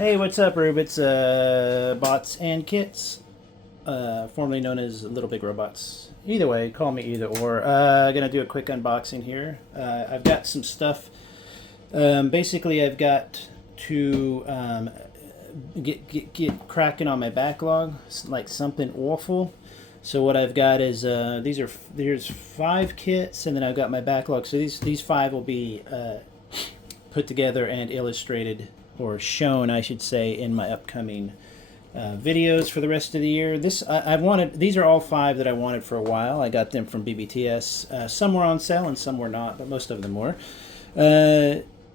Hey, what's up, Rube? It's Bots and Kits, formerly known as Little Big Robots. Either way, call me either or. Gonna do a quick unboxing here. I've got some stuff. Basically, I've got to get cracking on my backlog. It's like something awful. So what I've got is there's 5 kits, and then I've got my backlog. So these 5 will be put together and illustrated, or shown, I should say, in my upcoming videos for the rest of the year. I've wanted. These are all 5 that I wanted for a while. I got them from BBTS. Some were on sale and some were not, but most of them were.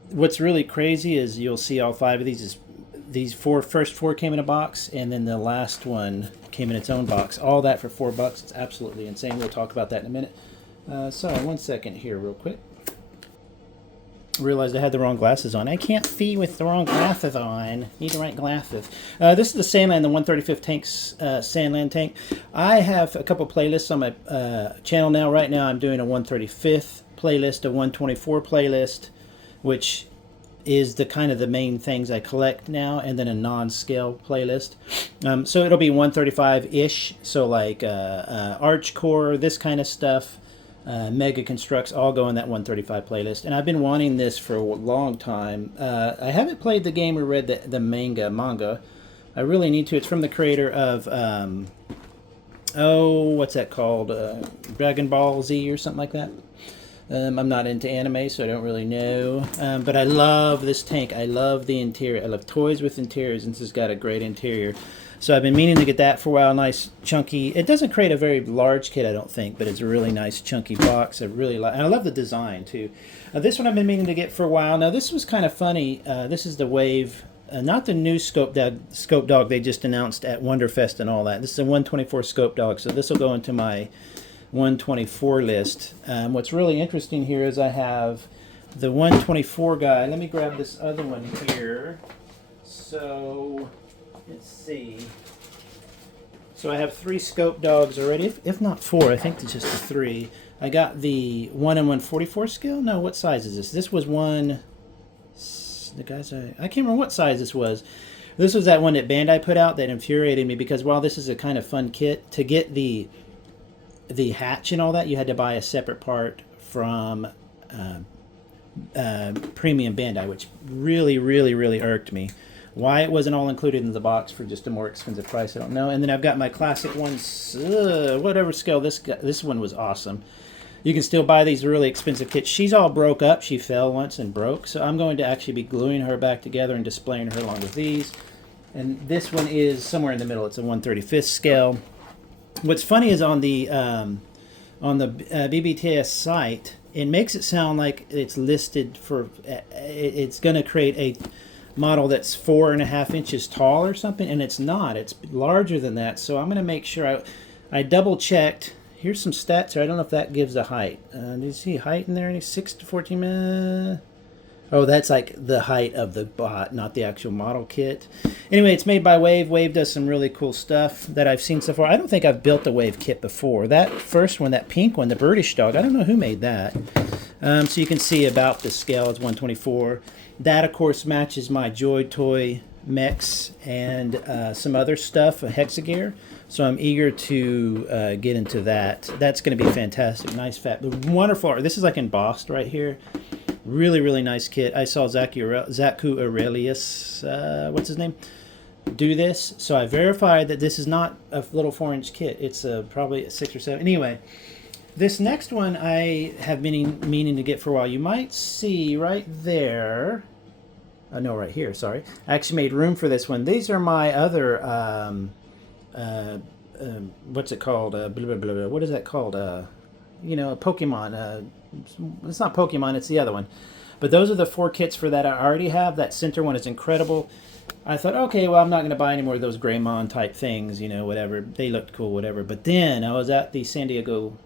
What's really crazy is you'll see all 5 of these first four came in a box, and then the last one came in its own box. All that for $4. It's absolutely insane. We'll talk about that in a minute. So 1 second here, real quick. Realized I had the wrong glasses on. I can't see with the wrong glasses on. Need the right glasses. This is the Sandland, the 135th tank's Sandland tank. I have a couple playlists on my channel now. Right now I'm doing a 135th playlist, a 124 playlist, which is the kind of the main things I collect now, and then a non-scale playlist. So it'll be 135-ish, so like Arch Core, this kind of stuff. Mega Constructs all go in that 135 playlist, and I've been wanting this for a long time. I haven't played the game or read the manga. I really need to. It's from the creator of what's that called? Dragon Ball Z or something like that. I'm not into anime, so I don't really know. But I love this tank. I love the interior. I love toys with interiors, and this has got a great interior. So I've been meaning to get that for a while. Nice, chunky. It doesn't create a very large kit, I don't think, but it's a really nice, chunky box. I really like, and I love the design, too. This one I've been meaning to get for a while. Now, this was kind of funny. This is the Wave, not the new Scope Dog they just announced at Wonderfest and all that. This is a 124 Scope Dog, so this will go into my 124 list. What's really interesting here is I have the 124 guy. Let me grab this other one here. So let's see. So I have 3 Scope Dogs already, if not 4. I think it's just the 3. I got the 1 in 144 scale. No, what size is this? This was one. The guys, I can't remember what size this was. This was that one that Bandai put out that infuriated me, because while this is a kind of fun kit, to get the hatch and all that, you had to buy a separate part from Premium Bandai, which really, really, really irked me. Why it wasn't all included in the box for just a more expensive price, I don't know. And then I've got my classic ones, whatever scale. This one was awesome. You can still buy these really expensive kits. She's all broke up. She fell once and broke. So I'm going to actually be gluing her back together and displaying her along with these. And this one is somewhere in the middle. It's a 135th scale. What's funny is on the BBTS site, it makes it sound like it's listed for, it's going to create a model that's 4.5 inches tall or something, and it's not. It's larger than that. So I'm going to make sure I double checked. Here's some stats here. I don't know if that gives a height. Do you see height in there? Any 6 to 14? Oh, that's like the height of the bot, not the actual model kit. Anyway, it's made by Wave. Wave does some really cool stuff that I've seen so far. I don't think I've built a Wave kit before. That first one, that pink one, the British dog, I don't know who made that. So you can see about the scale, it's 124. That, of course, matches my Joy Toy mechs and some other stuff, a Hexagear. So I'm eager to get into that. That's going to be fantastic. Nice, fat, wonderful art. This is like embossed right here. Really, really nice kit. I saw Zaku Aurelius, what's his name, do this. So I verified that this is not a little 4-inch kit. It's probably a 6 or 7. Anyway, this next one I have been meaning to get for a while. You might see right there. No, right here, sorry. I actually made room for this one. These are my other, what's it called? Blah, blah, blah, blah. What is that called? Pokemon. It's not Pokemon, it's the other one. But those are the 4 kits for that I already have. That center one is incredible. I thought, okay, well, I'm not going to buy any more of those Greymon type things, whatever. They looked cool, whatever. But then I was at the San Diego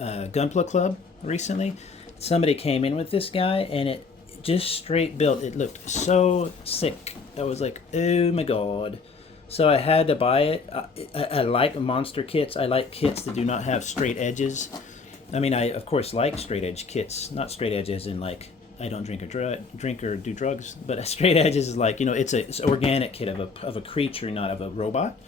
Gunpla Club recently. Somebody came in with this guy, and it just straight built. It looked so sick. I was like, oh my god. So I had to buy it. I like monster kits. I like kits that do not have straight edges. I mean, I, of course, like straight edge kits. Not straight edges in like I don't drink or do drugs, but straight edges is like, you know, it's an organic kit of a creature, not of a robot.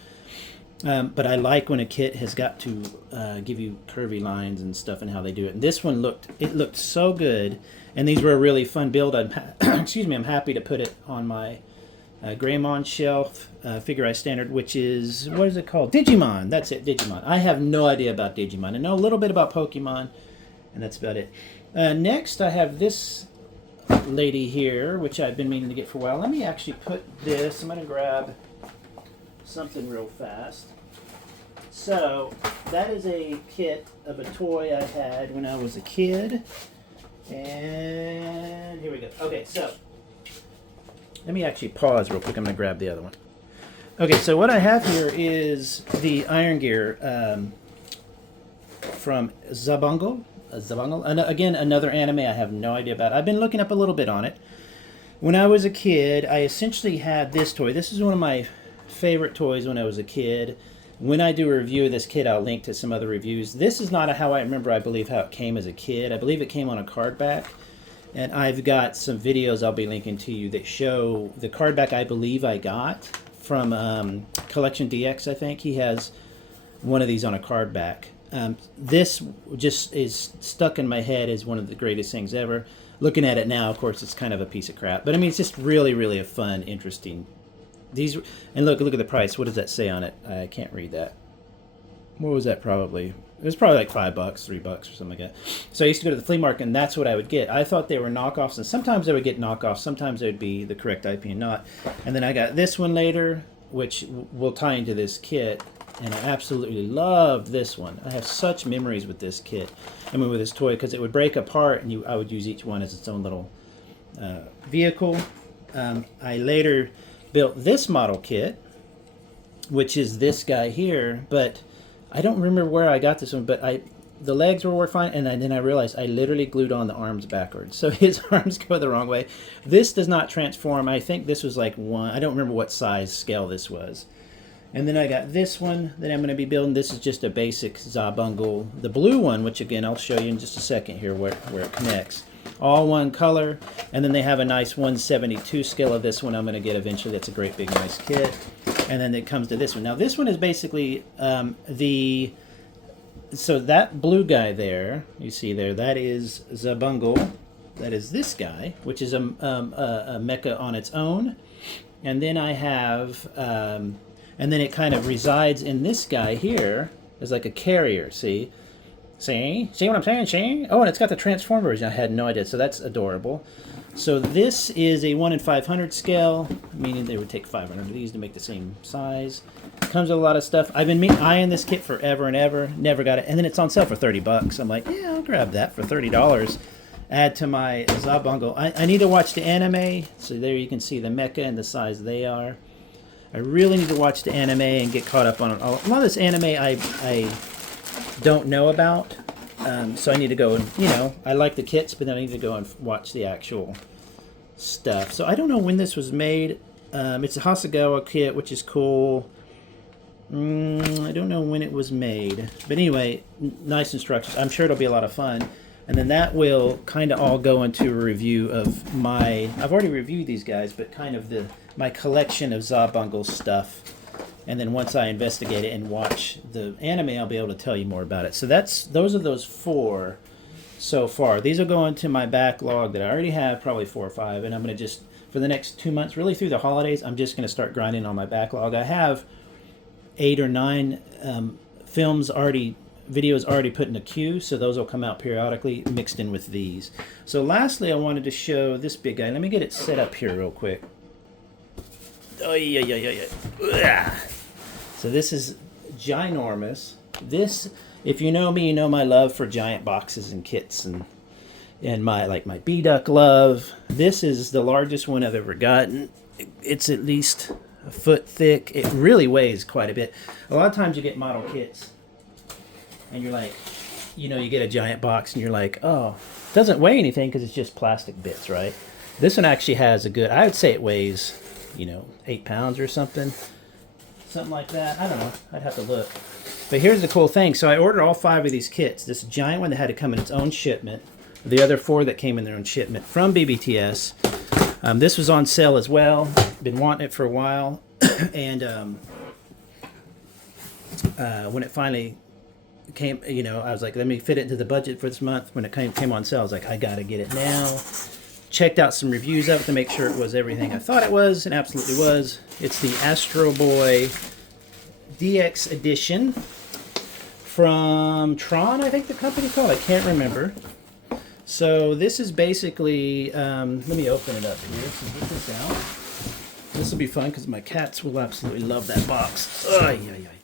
But I like when a kit has got to give you curvy lines and stuff and how they do it. And this one looked so good, and these were a really fun build. Excuse me, I'm happy to put it on my Greymon shelf, Figure Eye Standard, which is, what is it called? Digimon. That's it, Digimon. I have no idea about Digimon. I know a little bit about Pokemon, and that's about it. Next, I have this lady here, which I've been meaning to get for a while. Let me actually put this. I'm going to grab something real fast. So, that is a kit of a toy I had when I was a kid. And here we go. Okay, so let me actually pause real quick. I'm going to grab the other one. Okay, so what I have here is the Iron Gear from Zabungle. And again, another anime I have no idea about. I've been looking up a little bit on it. When I was a kid, I essentially had this toy. This is one of my favorite toys when I was a kid. When I do a review of this kit, I'll link to some other reviews. This is not how I remember, I believe, how it came as a kid. I believe it came on a card back. And I've got some videos I'll be linking to you that show the card back I believe I got from Collection DX, I think. He has one of these on a card back. This just is stuck in my head as one of the greatest things ever. Looking at it now, of course, it's kind of a piece of crap. But I mean, it's just really, really a fun, interesting. These, and look at the price. What does that say on it? I can't read that. What was that probably? It was probably like $5, $3 or something like that. So I used to go to the flea market, and that's what I would get. I thought they were knockoffs, and sometimes I would get knockoffs. Sometimes they would be the correct IP and not. And then I got this one later, which will tie into this kit. And I absolutely loved this one. I have such memories with this kit. I mean, with this toy, because it would break apart, and I would use each one as its own little vehicle. I later built this model kit, which is this guy here. But I don't remember where I got this one. But the legs were fine, and then I realized I literally glued on the arms backwards. So his arms go the wrong way. This does not transform. I think this was like one. I don't remember what size scale this was. And then I got this one that I'm going to be building. This is just a basic Zabungle. The blue one, which again I'll show you in just a second here where it connects. All one color. And then they have a nice 1/72 scale of this one I'm going to get eventually. That's a great big nice kit. And then it comes to this one. Now this one is basically so that blue guy there, you see there, that is Zabungle. That is this guy, which is a mecha on its own. And then I have... and then it kind of resides in this guy here as like a carrier, see? See what I'm saying? See? Oh, and it's got the transform version. I had no idea, so that's adorable. So this is a 1 in 500 scale, meaning they would take 500 of these to make the same size. Comes with a lot of stuff. I've been eyeing this kit forever and ever, never got it. And then it's on sale for $30. I'm like, yeah, I'll grab that for $30. Add to my Zabungle. I need to watch the anime, so there you can see the mecha and the size they are. I really need to watch the anime and get caught up on it. A lot of this anime I don't know about, so I need to go and, you know, I like the kits, but then I need to go and watch the actual stuff. So I don't know when this was made. It's a Hasegawa kit, which is cool. I don't know when it was made. But anyway, nice instructions. I'm sure it'll be a lot of fun. And then that will kind of all go into a review of my... I've already reviewed these guys, but kind of my collection of Zabungle stuff. And then once I investigate it and watch the anime, I'll be able to tell you more about it. So those are those 4 so far. These will go into my backlog that I already have, probably 4 or 5. And I'm going to just, for the next 2 months, really through the holidays, I'm just going to start grinding on my backlog. I have 8 or 9 videos already put in a queue, so those will come out periodically mixed in with these. So lastly, I wanted to show this big guy. Let me get it set up here real quick. Oh, yeah. So this is ginormous. This, if you know me, you know my love for giant boxes and kits and my B-Duck love. This is the largest one I've ever gotten. It's at least a foot thick. It really weighs quite a bit. A lot of times you get model kits and you're like, you know, you get a giant box and you're like, oh, it doesn't weigh anything because it's just plastic bits, right? This one actually has a good, I would say it weighs, 8 pounds or something. Something like that. I don't know. I'd have to look. But here's the cool thing. So I ordered all 5 of these kits. This giant one that had to come in its own shipment. the other 4 that came in their own shipment from BBTS. This was on sale as well. Been wanting it for a while. And when it finally came, you know, I was like, let me fit it into the budget for this month. When it came on sale, I was like, I gotta get it now. Checked out some reviews of it to make sure it was everything I thought it was, and absolutely was. It's the Astro Boy DX edition from Tron, I think the company called. I can't remember. So this is basically, let me open it up here. So get this out. This will be fun because my cats will absolutely love that box. Ay, ay, ay.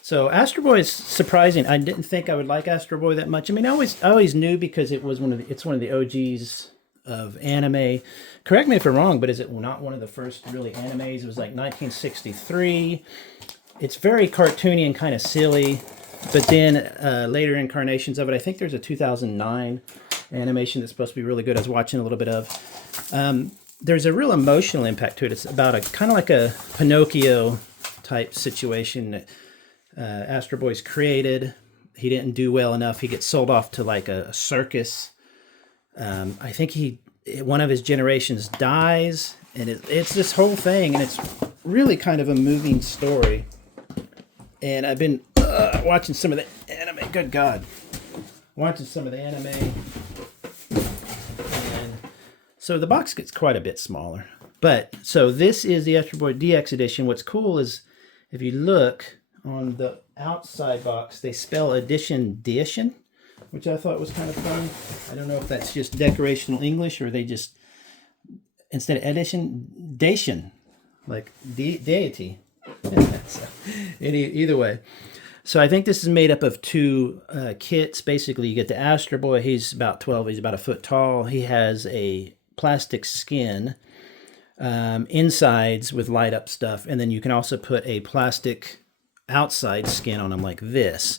So Astro Boy is surprising. I didn't think I would like Astro Boy that much. I mean, I always knew because it's one of the OGs of anime. Correct me if I'm wrong, but is it not one of the first really animes? It was like 1963. It's very cartoony and kind of silly. But then later incarnations of it, I think there's a 2009 animation that's supposed to be really good. I was watching a little bit of. There's a real emotional impact to it. It's about a kind of like a Pinocchio type situation. Astro Boy's created. He didn't do well enough. He gets sold off to like a circus. I think one of his generations dies, and it's this whole thing, and it's really kind of a moving story. And I've been watching some of the anime. Good God, watching some of the anime, and so the box gets quite a bit smaller. But so this is the Astro Boy DX edition. What's cool is if you look on the outside box, they spell edition, which I thought was kind of fun. I don't know if that's just decorational English or they just, instead of edition, Dacian, like deity. So, either way. So I think this is made up of 2 kits. Basically, you get the Astro Boy. He's about 12. He's about a foot tall. He has a plastic skin, insides with light up stuff. And then you can also put a plastic outside skin on him like this.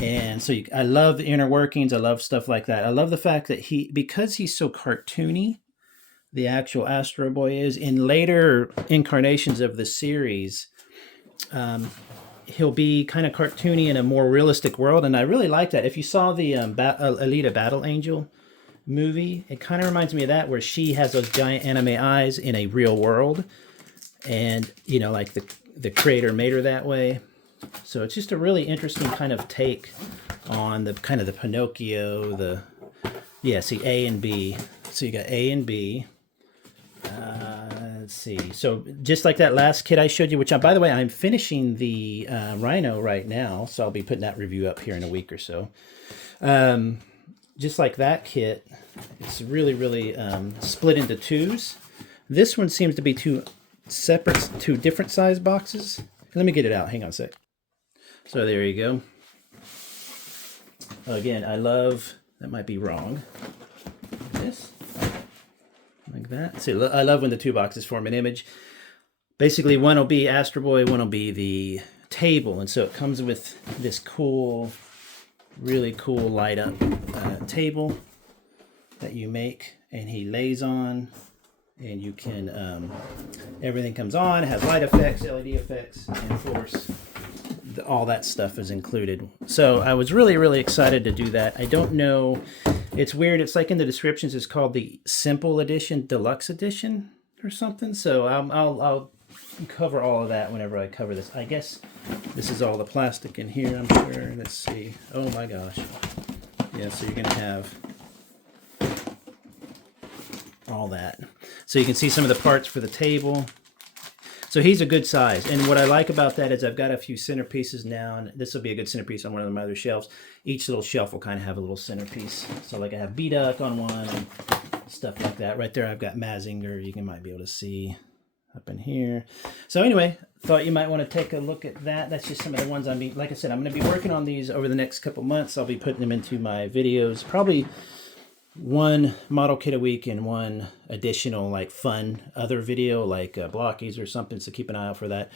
And so I love the inner workings. I love stuff like that. I love the fact that because he's so cartoony, the actual Astro Boy is, in later incarnations of the series, he'll be kind of cartoony in a more realistic world. And I really like that. If you saw the Alita Battle Angel movie, it kind of reminds me of that, where she has those giant anime eyes in a real world. And, you know, like the creator made her that way. So it's just a really interesting kind of take on the kind of the Pinocchio, see, A and B. So you got A and B. Let's see. So just like that last kit I showed you, which, by the way, I'm finishing the Rhino right now. So I'll be putting that review up here in a week or so. Just like that kit, it's really, really split into 2s. This one seems to be 2 different size boxes. Let me get it out. Hang on a sec. So there you go. Again, I love, that might be wrong. This, like that. See, I love when the 2 boxes form an image. Basically, one will be Astro Boy, one will be the table. And so it comes with this cool, really cool light up table that you make, and he lays on. And you can, everything comes on, it has light effects, LED effects, and of course, all that stuff is included. So I was really, really excited to do that. I don't know, it's weird, it's like in the descriptions, it's called the Simple Edition, Deluxe Edition, or something. So I'll cover all of that whenever I cover this. I guess this is all the plastic in here, I'm sure. Let's see. Oh my gosh. Yeah, so you're going to have all that. So you can see some of the parts for the table. So he's a good size. And what I like about that is I've got a few centerpieces now, and this will be a good centerpiece on one of my other shelves. Each little shelf will kind of have a little centerpiece. So like I have B-Duck on one and stuff like that. Right there I've got Mazinger, might be able to see up in here. So anyway, thought you might want to take a look at that. That's just some of the ones like I said, I'm going to be working on these over the next couple months. I'll be putting them into my videos, probably 1 model kit a week and 1 additional like fun other video like blockies or something, so keep an eye out for that.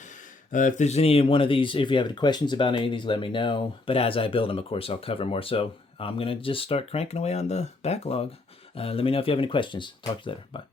If there's any one of these, if you have any questions about any of these, let me know. But as I build them, of course, I'll cover more. So I'm going to just start cranking away on the backlog. Let me know if you have any questions. Talk to you later. Bye.